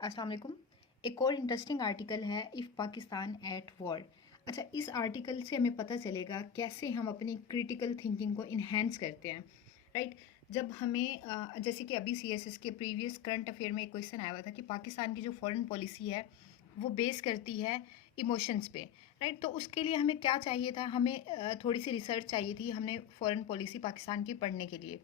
अस्सलाम वालेकुम। एक और इंटरेस्टिंग आर्टिकल है इफ़ पाकिस्तान एट वॉर। अच्छा, इस आर्टिकल से हमें पता चलेगा कैसे हम अपनी क्रिटिकल थिंकिंग को इन्हेंस करते हैं। राइट। जब हमें जैसे कि अभी सीएसएस के प्रीवियस करंट अफेयर में एक क्वेश्चन आया हुआ था कि पाकिस्तान की जो फॉरेन पॉलिसी है वो बेस करती है इमोशंस पे। राइट। तो उसके लिए हमें क्या चाहिए था, हमें थोड़ी सी रिसर्च चाहिए थी हमने फॉरेन पॉलिसी पाकिस्तान की पढ़ने के लिए।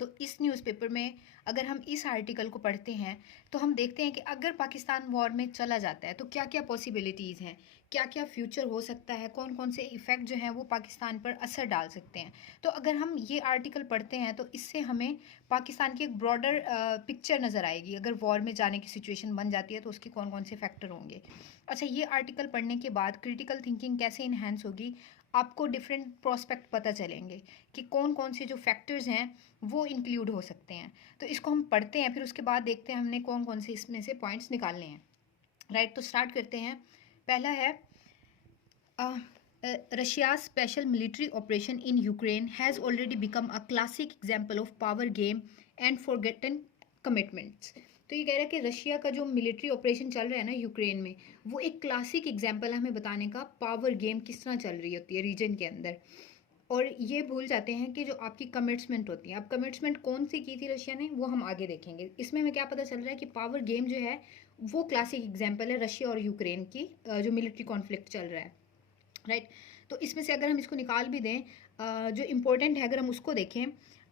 तो इस न्यूज़पेपर में अगर हम इस आर्टिकल को पढ़ते हैं तो हम देखते हैं कि अगर पाकिस्तान वॉर में चला जाता है तो क्या क्या पॉसिबिलिटीज़ हैं, क्या क्या फ्यूचर हो सकता है, कौन कौन से इफ़ेक्ट जो हैं वो पाकिस्तान पर असर डाल सकते हैं। तो अगर हम ये आर्टिकल पढ़ते हैं तो इससे हमें पाकिस्तान की एक ब्रॉडर पिक्चर नज़र आएगी। अगर वॉर में जाने की सिचुएशन बन जाती है तो उसके कौन कौन से फैक्टर होंगे। अच्छा, ये आर्टिकल पढ़ने के बाद क्रिटिकल थिंकिंग कैसे इन्हेंस होगी, आपको डिफरेंट प्रोस्पेक्ट पता चलेंगे कि कौन कौन से जो फैक्टर्स हैं वो इंक्लूड हो सकते हैं। तो इसको हम पढ़ते हैं, फिर उसके बाद देखते हैं हमने कौन कौन से इसमें से पॉइंट्स निकालने हैं। राइट। तो स्टार्ट करते हैं। पहला है Russia's special military operation in Ukraine has already become a classic example of power game and forgotten commitments। तो ये कह रहा है कि रशिया का जो मिलिट्री ऑपरेशन चल रहा है ना यूक्रेन में, वो एक क्लासिक एग्जाम्पल है हमें बताने का पावर गेम किस तरह चल रही होती है रीजन के अंदर। और ये भूल जाते हैं कि जो आपकी कमिटमेंट होती है, अब कमिटमेंट कौन सी की थी रशिया ने वो हम आगे देखेंगे। इसमें हमें क्या पता चल रहा है कि पावर गेम जो है वो क्लासिक एग्जाम्पल है रशिया और यूक्रेन की जो मिलिट्री कॉन्फ्लिक्ट चल रहा है। राइट। तो इसमें से अगर हम इसको निकाल भी दें, जो इम्पोर्टेंट है अगर हम उसको देखें।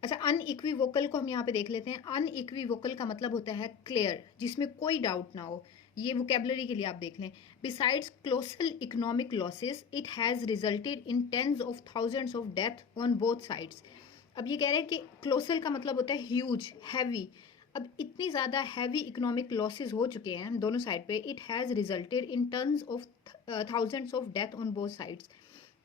अच्छा, अनइक्विवोकल को हम यहाँ पे देख लेते हैं। अनइक्विवोकल का मतलब होता है क्लियर, जिसमें कोई डाउट ना हो। ये वोकेबलरी के लिए आप देख लें। Besides colossal economic losses it has resulted in tens of thousands of death on both sides. अब ये कह रहे हैं कि क्लोसल का मतलब होता है ह्यूज, हैवी। अब इतनी ज़्यादा हैवी इकोनॉमिक लॉसेस हो चुके हैं दोनों साइड पे, it has resulted in tons of thousands of death on both sides,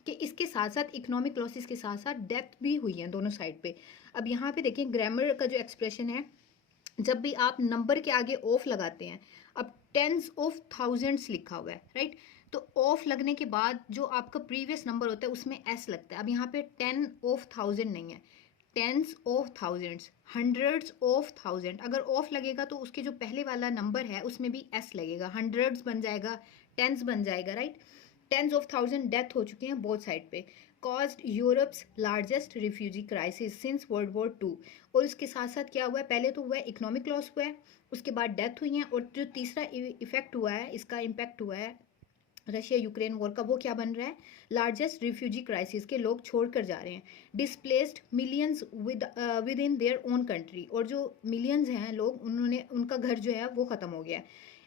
कि इसके साथ साथ इकोनॉमिक लॉसेस के साथ साथ डेथ भी हुई है दोनों साइड पे। अब यहाँ पे देखिए ग्रामर का जो एक्सप्रेशन है, जब भी आप नंबर के आगे ऑफ लगाते हैं, अब टेंस ऑफ थाउजेंड्स लिखा हुआ है। राइट। तो ऑफ लगने के बाद जो आपका प्रीवियस नंबर होता है उसमें एस लगता है। अब यहाँ पे 10 ऑफ 1000 नहीं है, tens of thousands, hundreds of thousand. अगर ऑफ लगेगा तो उसके जो पहले वाला नंबर है उसमें भी एस लगेगा, हंड्रेड्स बन जाएगा, टेंस बन जाएगा। Right. Tens of thousand death हो चुकी हैं बोथ साइड पे। Caused Europe's largest refugee crisis since world war 2। और उसके साथ साथ क्या हुआ है, पहले तो हुआ है इकोनॉमिक लॉस हुआ है, उसके बाद डेथ हुई है, और जो तीसरा इफेक्ट हुआ है, इसका इम्पैक्ट हुआ है रशिया यूक्रेन वॉर का, वो क्या बन रहा है, लार्जेस्ट रिफ्यूजी क्राइसिस के लोग छोड़ कर जा रहे हैं। Displaced millions with in their own country, और जो मिलियंस हैं लोग, उन्होंने उनका घर जो है वो ख़त्म हो गया।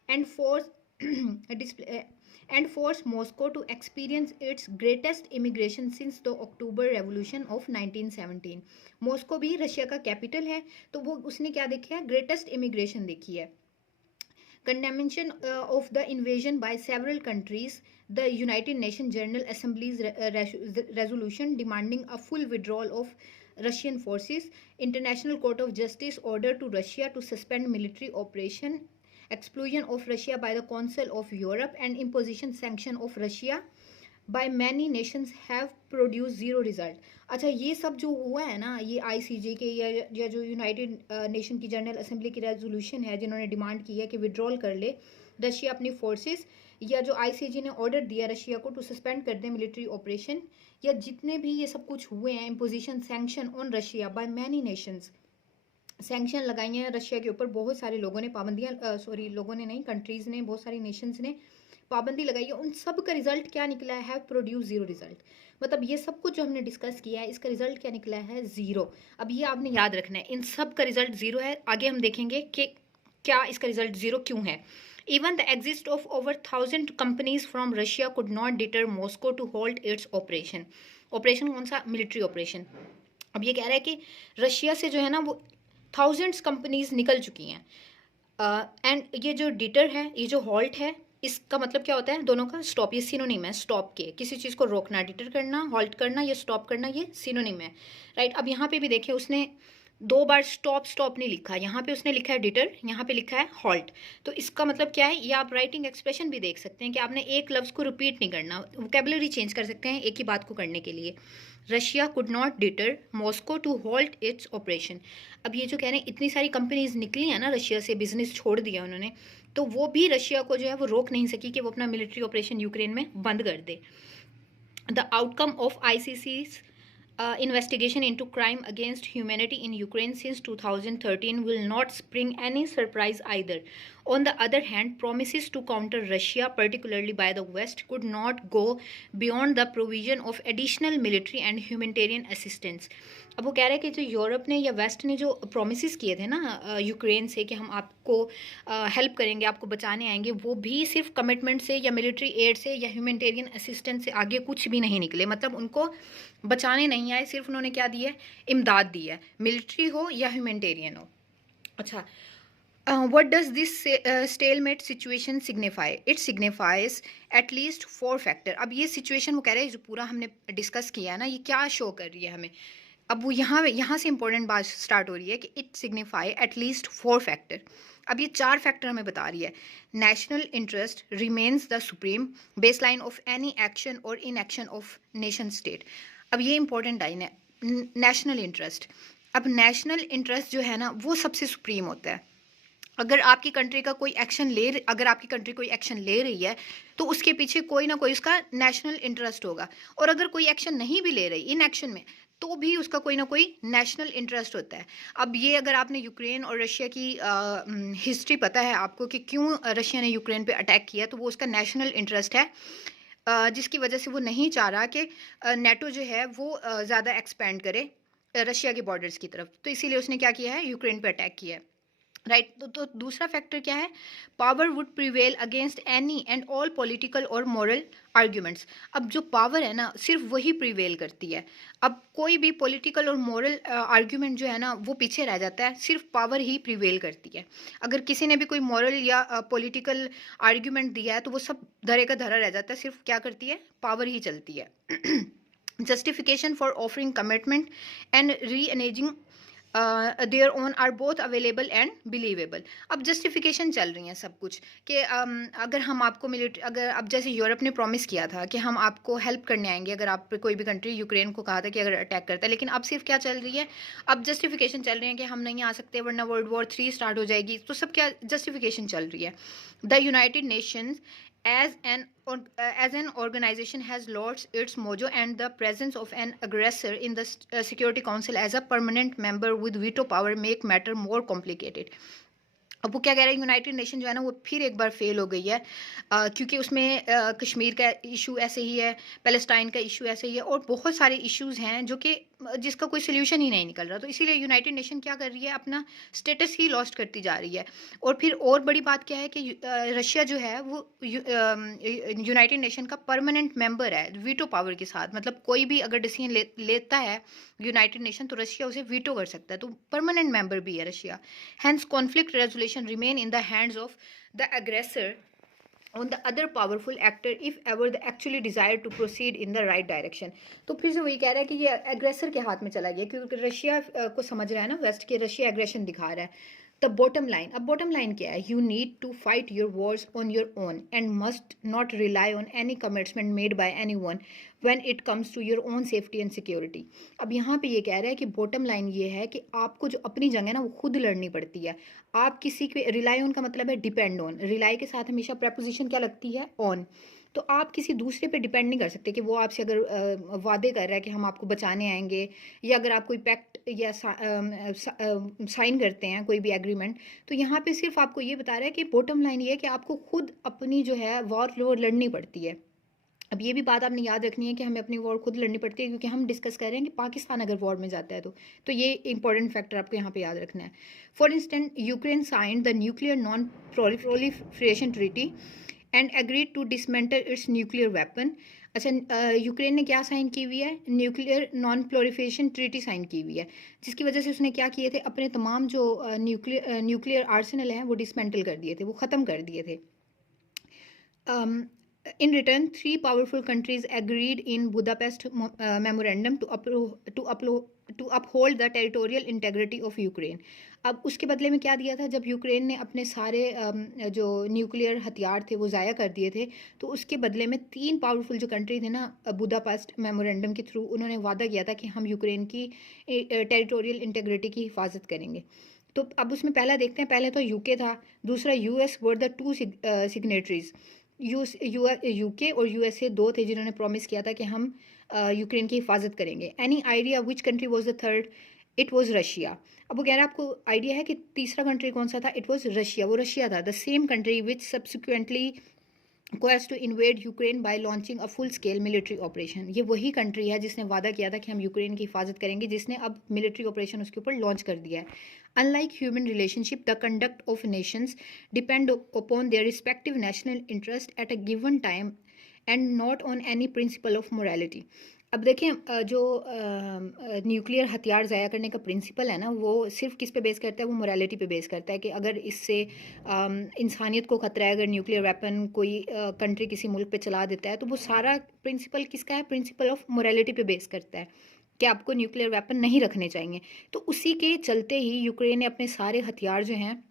And force force Moscow to experience its greatest immigration since the October Revolution of 1917। Moscow भी रशिया का कैपिटल है, तो वो उसने क्या देखा है, ग्रेटेस्ट इमिग्रेशन देखी है। Condemnation of the invasion by several countries, the United Nations General Assembly's resolution demanding a full withdrawal of Russian forces, International Court of Justice order to Russia to suspend military operation, exclusion of Russia by the Council of Europe, and imposition sanction of Russia by many nations have produced zero result। अच्छा, ये सब जो हुआ है ना, ये ICJ के या जो यूनाइटेड नेशन की जनरल असेंबली की रेजोल्यूशन है, जिन्होंने डिमांड की है कि विड्रॉल कर ले रशिया अपनी फोर्सेस, या जो आईसीजे ने ऑर्डर दिया रशिया को टू सस्पेंड कर दे मिलिट्री ऑपरेशन, या जितने भी ये सब कुछ हुए हैं, imposition sanction on Russia by many Nations, sanction लगाई हैं रशिया के ऊपर बहुत सारे लोगों ने, पाबंदियाँ सॉरी लोगों ने नहीं, कंट्रीज़ ने, बहुत सारी नेशंस ने पाबंदी लगाई है। उन सब का रिजल्ट क्या निकला है, हैव प्रोड्यूस जीरो रिजल्ट। मतलब ये सब कुछ जो हमने डिस्कस किया है इसका रिजल्ट क्या निकला है, ज़ीरो। अब ये आपने याद रखना है, इन सब का रिजल्ट ज़ीरो है। आगे हम देखेंगे कि क्या इसका रिजल्ट ज़ीरो क्यों है। Even the exist of over 1000 companies from Russia could not deter Moscow to hold its operation. Operation कौन सा, मिलिट्री ऑपरेशन। अब ये कह रहा है कि रशिया से जो है ना वो थाउजेंड्स कंपनीज निकल चुकी हैं। एंड ये जो डिटर है, ये जो हॉल्ट है, इसका मतलब क्या होता है, दोनों का स्टॉप, ये सिनोनिम है स्टॉप के, किसी चीज़ को रोकना, डिटर करना, हॉल्ट करना या स्टॉप करना, ये सिनोनिम है। राइट। अब यहाँ पे भी देखिए उसने 2 बार स्टॉप स्टॉप नहीं लिखा, यहाँ पे उसने लिखा है डिटर, यहाँ पे लिखा है हॉल्ट। तो इसका मतलब क्या है, ये आप राइटिंग एक्सप्रेशन भी देख सकते हैं कि आपने एक लफ्ज़ को रिपीट नहीं करना, वोकेबलरी चेंज कर सकते हैं एक ही बात को करने के लिए। Russia could not deter Moscow to hold its operation. अब ये जो कह रहे हैं इतनी सारी कंपनीज निकली हैं ना रशिया से, बिजनेस छोड़ दिया उन्होंने, तो वो भी रशिया को जो है वो रोक नहीं सकी कि वो अपना मिलिट्री ऑपरेशन यूक्रेन में बंद कर दे। The outcome of ICC's investigation into crime against humanity in Ukraine since 2013 will not spring any surprise either. On the other hand, promises to counter Russia, particularly by the West, could not go beyond the provision of additional military and humanitarian assistance. अब वो कह रहे हैं कि जो Europe ने या waste ने जो प्रोमिस किए थे ना यूक्रेन से कि हम आपको हेल्प करेंगे, आपको बचाने आएंगे, वो भी सिर्फ कमिटमेंट से या मिलिट्री एड से या ह्यूमैनिटेरियन असिस्टेंस से आगे कुछ भी नहीं निकले। मतलब उनको बचाने नहीं आए, सिर्फ उन्होंने क्या दिया है, इमदाद दी है, मिलिट्री हो या ह्यूमैनिटेरियन हो। अच्छा, what does this stalemate situation signify? It signifies at least 4 factor. अब ये situation वो कह रहे हैं जो पूरा हमने डिस्कस किया है ना, ये क्या शो कर रही है हमें। अब वो यहाँ से इंपॉर्टेंट बात स्टार्ट हो रही है कि it signify at least 4 factor. अब ये 4 फैक्टर हमें बता रही है। National interest remains the supreme baseline of any action और इनएक्शन ऑफ नेशन स्टेट। अब ये इंपॉर्टेंट लाइन है, नेशनल इंटरेस्ट। अब नेशनल इंटरेस्ट जो है ना वो सबसे सुप्रीम होता है। अगर आपकी कंट्री का कोई एक्शन अगर आपकी कंट्री कोई एक्शन ले रही है तो उसके पीछे कोई ना कोई उसका नेशनल इंटरेस्ट होगा, और अगर कोई एक्शन नहीं भी ले रही इन एक्शन में तो भी उसका कोई ना कोई नेशनल इंटरेस्ट होता है। अब ये अगर आपने यूक्रेन और रशिया की हिस्ट्री पता है आपको कि क्यों रशिया ने यूक्रेन पे अटैक किया, तो वो उसका नेशनल इंटरेस्ट है, जिसकी वजह से वो नहीं चाह रहा कि नेटो जो है वो ज़्यादा एक्सपेंड करे रशिया के बॉर्डर्स की तरफ, तो इसीलिए उसने क्या किया है, यूक्रेन पे अटैक किया है। राइट, तो दूसरा फैक्टर क्या है, power would prevail against any and all political और मॉरल आर्ग्यूमेंट्स। अब जो पावर है ना सिर्फ वही प्रिवेल करती है। अब कोई भी पॉलिटिकल और मॉरल आर्ग्यूमेंट जो है ना वो पीछे रह जाता है, सिर्फ पावर ही प्रिवेल करती है। अगर किसी ने भी कोई मॉरल या पॉलिटिकल आर्ग्यूमेंट दिया है तो वो सब धरे का धरा रह जाता है, सिर्फ क्या करती है, पावर ही चलती है। Justification for offering commitment and reengaging their own are both available and believable. अब जस्टिफिकेशन चल रही हैं सब कुछ कि अगर हम आपको अगर अब जैसे यूरोप ने प्रॉमिस किया था कि हम आपको हेल्प करने आएंगे, अगर आप कोई भी कंट्री यूक्रेन को कहा था कि अगर अटैक करता है, लेकिन अब सिर्फ क्या चल रही है, अब जस्टिफिकेशन चल रही है कि हम नहीं आ सकते वरना वर्ल्ड वॉर 3 स्टार्ट हो जाएगी। तो सब क्या जस्टिफिकेशन चल रही है। The United Nations as an organization has lost its mojo, and the presence of an aggressor in the Security Council as a permanent member with veto power make matter more complicated. अब वो क्या कह रहे हैं, United nation जो है ना वो फिर एक बार फेल हो गई है, क्योंकि उसमें कश्मीर का इशू ऐसे ही है, पैलेस्टाइन का इशू ऐसे ही है, और बहुत सारे इश्यूज हैं जो कि जिसका कोई सोल्यूशन ही नहीं निकल रहा। तो इसीलिए यूनाइटेड नेशन क्या कर रही है, अपना स्टेटस ही लॉस्ट करती जा रही है। और फिर और बड़ी बात क्या है कि रशिया जो है वो यूनाइटेड नेशन का परमानेंट मेंबर है वीटो पावर के साथ। मतलब कोई भी अगर डिसीजन लेता है यूनाइटेड नेशन तो रशिया उसे वीटो कर सकता है, तो परमानेंट मेंबर भी है Russia. Hence, conflict resolution remain in the hands of the aggressor on the other powerful actor if ever they actually desire to proceed in the right direction. तो फिर से वही कह रहा है कि ये एग्रेसर के हाथ में चला गया, क्योंकि रशिया को समझ रहा है ना वेस्ट के, रशिया एग्रेशन दिखा रहा है। द बॉटम लाइन, अब बॉटम लाइन क्या है, you need to fight your wars on your own and must not rely on any commitment made by any one when it comes to your own safety and security. अब यहाँ पे ये कह रहा है कि बॉटम लाइन ये है कि आपको जो अपनी जंग है ना वो खुद लड़नी पड़ती है। आप किसी पे रिलाई ऑन का मतलब है डिपेंड ऑन, रिलाई के साथ हमेशा प्रपोजिशन क्या लगती है, ऑन। तो आप किसी दूसरे पे डिपेंड नहीं कर सकते कि वो आपसे अगर वादे कर रहा है कि हम आपको बचाने आएंगे, या अगर आप कोई पैक्ट या साइन करते हैं कोई भी एग्रीमेंट, तो यहाँ पे सिर्फ आपको ये बता रहा है कि बॉटम लाइन ये है कि आपको खुद अपनी जो है वॉर लड़नी पड़ती है। अब ये भी बात आपने याद रखनी है कि हमें अपनी वॉर खुद लड़नी पड़ती है, क्योंकि हम डिस्कस कर रहे हैं कि पाकिस्तान अगर वॉर में जाता है तो ये इंपॉर्टेंट फैक्टर आपको यहाँ पे याद रखना है। For instance, Ukraine signed the nuclear non proliferation treaty and agreed to dismantle its nuclear weapon. अच्छा, यूक्रेन ने क्या साइन की हुई है, nuclear non proliferation treaty sign की हुई है, जिसकी वजह से उसने क्या किए थे, अपने तमाम जो न्यूक्लियर आर्सेनल हैं वो डिसमेंटल कर दिए थे, वो ख़त्म कर दिए थे। In return, 3 powerful countries agreed in Budapest memorandum to to uphold the territorial integrity of Ukraine. अब उसके बदले में क्या दिया था, जब यूक्रेन ने अपने सारे जो न्यूक्लियर हथियार थे वो ज़ाया कर दिए थे, तो उसके बदले में 3 पावरफुल जो कंट्री थे ना, बुदापेस्ट मेमोरेंडम के थ्रू उन्होंने वादा किया था कि हम यूक्रेन की टेरिटोरियल इंटेग्रिटी की हिफाजत करेंगे। तो अब उसमें पहला देखते हैं, पहले तो यूके था, दूसरा US were the 2 signatories. UK और यूएसए 2 थे जिन्होंने प्रॉमिस किया था कि हम यूक्रेन की हिफाजत करेंगे। Any idea which country was the third? It was Russia. अब वो कह रहा है आपको आइडिया है कि तीसरा कंट्री कौन सा था? It was Russia. वो रशिया था, the same country which subsequently quest to invade Ukraine by launching a full scale military operation. ये वही कंट्री है जिसने वादा किया था कि हम यूक्रेन की हिफाजत करेंगे, जिसने अब मिलिट्री ऑपरेशन उसके ऊपर लॉन्च कर दिया है। Unlike human relationship, the conduct of Nations depend upon their respective national interest at a given time and not on any principle of morality. अब देखें, जो न्यूक्लियर हथियार ज़ाया करने का प्रिंसिपल है ना, वो सिर्फ किस पे बेस करता है? वो मोरालिटी पे बेस करता है कि अगर इससे इंसानियत को ख़तरा है, अगर न्यूक्लियर वेपन कोई कंट्री किसी मुल्क पे चला देता है, तो वो सारा प्रिंसिपल किसका है? प्रिंसिपल ऑफ मोरालिटी पे बेस करता है कि आपको न्यूक्लियर वेपन नहीं रखने चाहिए। तो उसी के चलते ही यूक्रेन ने अपने सारे हथियार जो हैं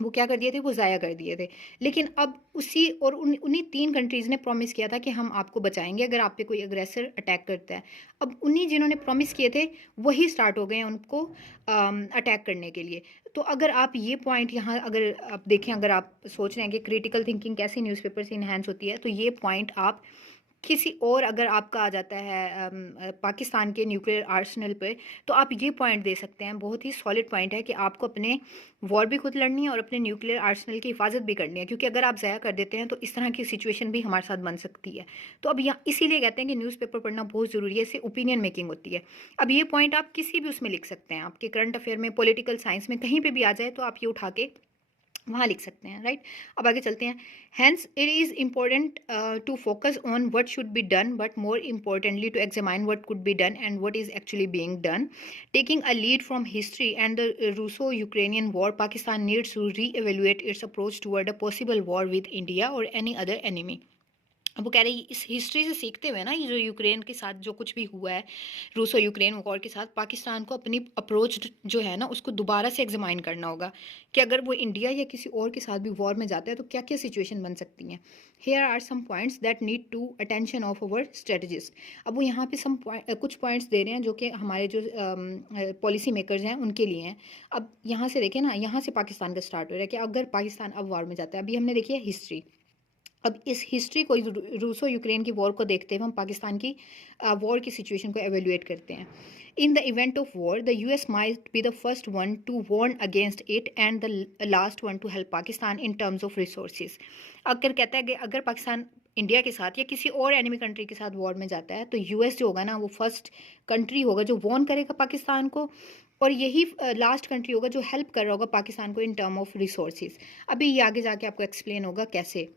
वो क्या कर दिए थे? वो ज़ाया कर दिए थे। लेकिन अब उसी और उन्हीं 3 कंट्रीज़ ने प्रॉमिस किया था कि हम आपको बचाएंगे अगर आप पे कोई अग्रेसर अटैक करता है। अब उन्हीं जिन्होंने प्रॉमिस किए थे वही स्टार्ट हो गए हैं उनको अटैक करने के लिए। तो अगर आप ये पॉइंट यहाँ अगर आप देखें, अगर आप सोच रहे हैं कि क्रिटिकल थिंकिंग कैसे न्यूज़पेपर से इन्हांस होती है, तो ये पॉइंट आप किसी और अगर आपका आ जाता है पाकिस्तान के न्यूक्लियर आर्सेनल पे, तो आप ये पॉइंट दे सकते हैं, बहुत ही सॉलिड पॉइंट है कि आपको अपने वॉर भी खुद लड़नी है और अपने न्यूक्लियर आर्सेनल की हिफाजत भी करनी है, क्योंकि अगर आप ज़ाया कर देते हैं तो इस तरह की सिचुएशन भी हमारे साथ बन सकती है। तो अब यहाँ इसीलिए कहते हैं कि न्यूज़पेपर पढ़ना बहुत ज़रूरी है, इससे ओपिनियन मेकिंग होती है। अब ये पॉइंट आप किसी भी उसमें लिख सकते हैं, आपके करंट अफेयर में, पॉलिटिकल साइंस में, कहीं पर भी आ जाए तो आप ये उठा के वहाँ लिख सकते हैं, राइट। अब आगे चलते हैं। Hence it is important to focus on what should be done, but more importantly to examine what could be done and what is actually being done. Taking a lead from history and the Russo Ukrainian war, Pakistan needs to reevaluate its approach toward a possible war with India और any other enemy. अब वो कह रही इस history से सीखते हुए ना, ये जो यूक्रेन के साथ जो कुछ भी हुआ है, रूसो यूक्रेन वॉर के साथ, पाकिस्तान को अपनी अप्रोच जो है ना उसको दोबारा से एग्जामाइन करना होगा कि अगर वो इंडिया या किसी और के साथ भी वॉर में जाता है तो क्या क्या सिचुएशन बन सकती हैं। Here are some points that need to attention of our strategist. अब वो यहाँ पे कुछ पॉइंट्स दे रहे हैं जो कि हमारे जो पॉलिसी मेकर्स हैं उनके लिए हैं। अब यहाँ से देखें ना, यहाँ से पाकिस्तान का स्टार्ट हो रहा है कि अगर पाकिस्तान अब वॉर में जाता है, अभी हमने देखी है हिस्ट्री। अब इस हिस्ट्री को, रूसो यूक्रेन की वॉर को देखते हुए हम पाकिस्तान की वॉर की सिचुएशन को एवेल्युएट करते हैं। In the event of war, the US might be the first one to warn against it and the last one to help Pakistan in terms of resources. अगर कहता है कि अगर पाकिस्तान इंडिया के साथ या किसी और एनिमी कंट्री के साथ वॉर में जाता है तो यूएस जो होगा ना, वो फर्स्ट कंट्री होगा जो वॉर्न करेगा पाकिस्तान को, और यही लास्ट कंट्री होगा जो हेल्प कर रहा होगा पाकिस्तान को इन टर्म ऑफ रिसोर्सेज। अभी ये आगे जाके आपको एक्सप्लेन होगा कैसे।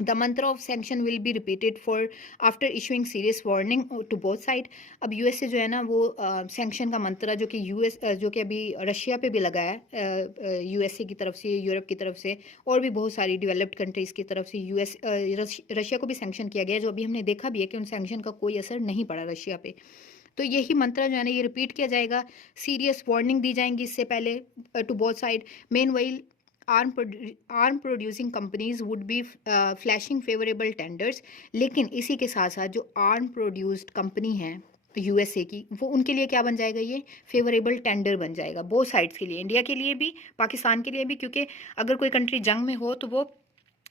The mantra of sanction will be repeated for after issuing serious warning to both side। अब यूएस से जो है ना वो सैंक्शन का मंत्रा जो कि यूएस जो कि अभी रशिया पे भी लगा है, यूएसए की तरफ से, यूरोप की तरफ से, और भी बहुत सारी डेवलप्ड कंट्रीज़ की तरफ से रशिया को भी सैंक्शन किया गया है, जो अभी हमने देखा भी है कि उन सैंक्शन का कोई असर नहीं पड़ा रशिया पे। तो यही मंत्र जो है ना ये रिपीट किया जाएगा, सीरियस वार्निंग दी जाएंगी इससे पहले to both side. Meanwhile arm producing companies would be flashing favourable tenders. लेकिन इसी के साथ साथ जो आर्म प्रोड्यूस्ड कंपनी है यूएसए की, वो उनके लिए क्या बन जाएगा? ये फेवरेबल टेंडर बन जाएगा बोथ साइड्स के लिए, इंडिया के लिए भी, पाकिस्तान के लिए भी। क्योंकि अगर कोई कंट्री जंग में हो तो वो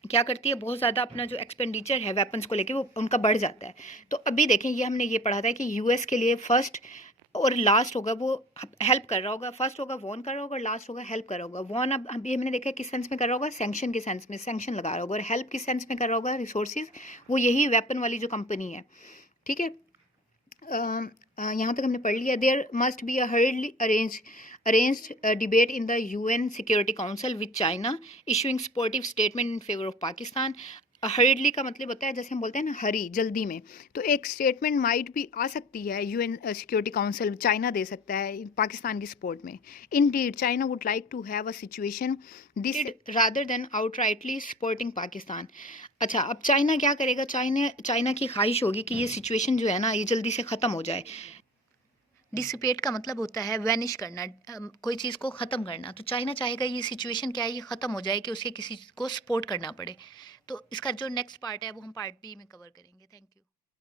क्या करती है, बहुत ज़्यादा अपना जो एक्सपेंडिचर है वेपन्स को लेके वो उनका बढ़ जाता है। तो अभी देखें, ये हमने ये पढ़ा था कि यूएस के लिए फर्स्ट और लास्ट होगा वो हेल्प कर रहा होगा, फर्स्ट होगा वॉर्न कर रहा होगा और लास्ट होगा हेल्प कर रहा होगा। वॉर्न अब अभी हमने देखा किस सेंस में कर रहा होगा, सैंक्शन के सेंस में, सैंक्शन लगा रहा होगा, और हेल्प किस सेंस में कर रहा होगा, रिसोर्सेज, वो यही वेपन वाली जो कंपनी है, ठीक है। यहाँ तक हमने पढ़ लिया। There must be a hurriedly arranged debate in the UN security council with China issuing supportive statement in favour of Pakistan. Hurriedly का मतलब होता है, जैसे हम बोलते हैं ना हरी, जल्दी में, तो एक स्टेटमेंट माइट भी आ सकती है यूएन सिक्योरिटी काउंसिल, चाइना दे सकता है पाकिस्तान की सपोर्ट में। Indeed China would like to have a situation this rather than outrightly supporting Pakistan. अच्छा, अब चाइना क्या करेगा? चाइना की ख्वाहिश होगी कि ये सिचुएशन जो है ना ये जल्दी से ख़त्म हो जाए। डिसिपेट का मतलब होता है वैनिश करना, कोई चीज़ को ख़त्म करना। तो चाइना चाहेगा ये सिचुएशन क्या है, ये ख़त्म हो जाए कि उसे किसी को सपोर्ट करना पड़े। तो इसका जो नेक्स्ट पार्ट है वो हम पार्ट बी में कवर करेंगे। Thank you.